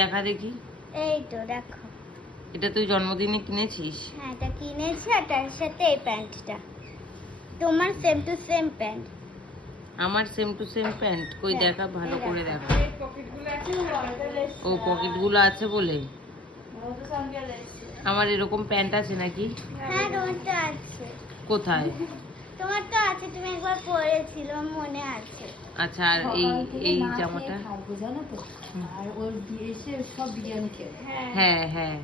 দেখা দেখি। এই তো দেখো, এটা তুই জন্মদিনে কিনেছিস? হ্যাঁ এটা কিনেছি, আর তার সাথে এই প্যান্টটা তোমার সেম টু সেম প্যান্ট। আমার সেম টু সেম প্যান্ট? কই দেখা, ভালো করে দেখা। ও পকেটগুলো আছে বলে। আমার এরকম প্যান্ট আছে নাকি? হ্যাঁ তোমার তো আছে। কোথায়? তোমার তো আছে, তুমি একবার পরেছিল মনে আছে। আচ্ছা, আর এই জামাটা? হ্যাঁ হ্যাঁ,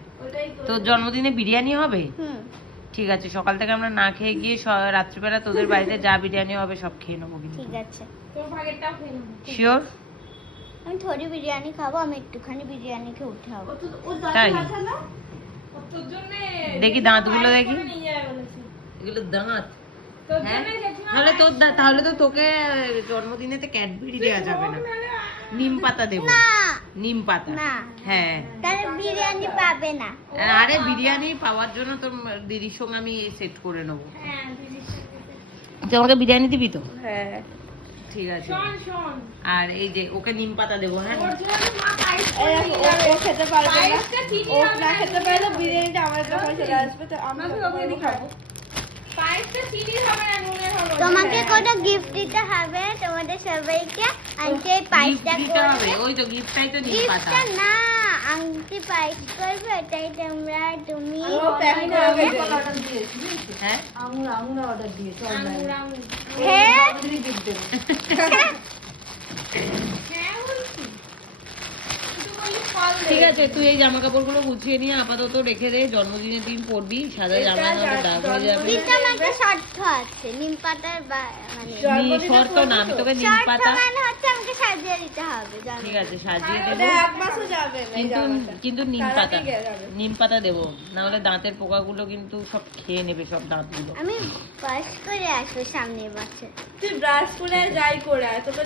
তোর জন্মদিনে বিরিয়ানি হবে? ঠিক আছে, সকাল থেকে আমরা না খেয়ে গিয়ে রাত্রিবেলা তোদের বাড়িতে যা বিরিয়ানি হবে সব খেয়ে নেবো। ঠিক আছে, শিওর? আমি থোড়ি বিরিয়ানি খাবো, আমি একটুখানি বিরিয়ানি খেয়ে উঠে হবো। তাই? দেখি দাঁতগুলো দেখি। এগুলো দাঁত? হ্যাঁ, তাহলে তো তোকে জন্মদিনেতে ক্যাডবেরি দেওয়া যাবে না, নিম পাতা দেবো। নিম পাতা? হ্যাঁ, তাহলে বিরিয়ানি পাবে না। আরে বিরিয়ানি পাওয়ার জন্য তোর দিদির সঙ্গে আমি সেট করে নেবো। তুই আমাকে বিরিয়ানি দিবি তো? হ্যাঁ ঠিক আছে। আর এই যে ওকে নিম পাতা দেবো। হ্যাঁ, ও খেতে পারবে না, ও না খেতে পারলে বিরিয়ানিটা আমাদের দোকানে চলে আসবে, তো আমরা খাবো। তোমাকে কোনো গিফট দিতে হবে তোমাদের সবাইকে। আন্টি পায়েসটা করবে। ওই তো গিফটটাই তো নিম পাতা। গিফটটা না, আন্টি পায়েস করবে, এটাই তুমি হ্যাঁ আঙুর অর্ডার দিয়েছি অনলাইনে। হ্যাঁ ঠিক আছে, তুই এই জামা কাপড়গুলো গুছিয়ে নিয়ে আপাতত রেখে দে। জন্মদিনের দিন পরবি, সাদা জামা কাপড় দাগ হয়ে যাবে। কিন্তু আমার শর্ত আছে, নিম পাতার শর্ত না, আমি তোকে নিম পাতা মানে হচ্ছে আমাকে সাজিয়ে দিতে হবে। ঠিক আছে, সাজিয়ে দেবো, এক মাসও যাবে না, কিন্তু নিম পাতা দেবো, না হলে দাঁতের পোকাগুলো কিন্তু সব খেয়ে নেবে, সব দাঁতগুলো। আমি ব্রাশ করে আসবো সামনের বছর। তুই ব্রাশ করে যাই করে আয়, তোকে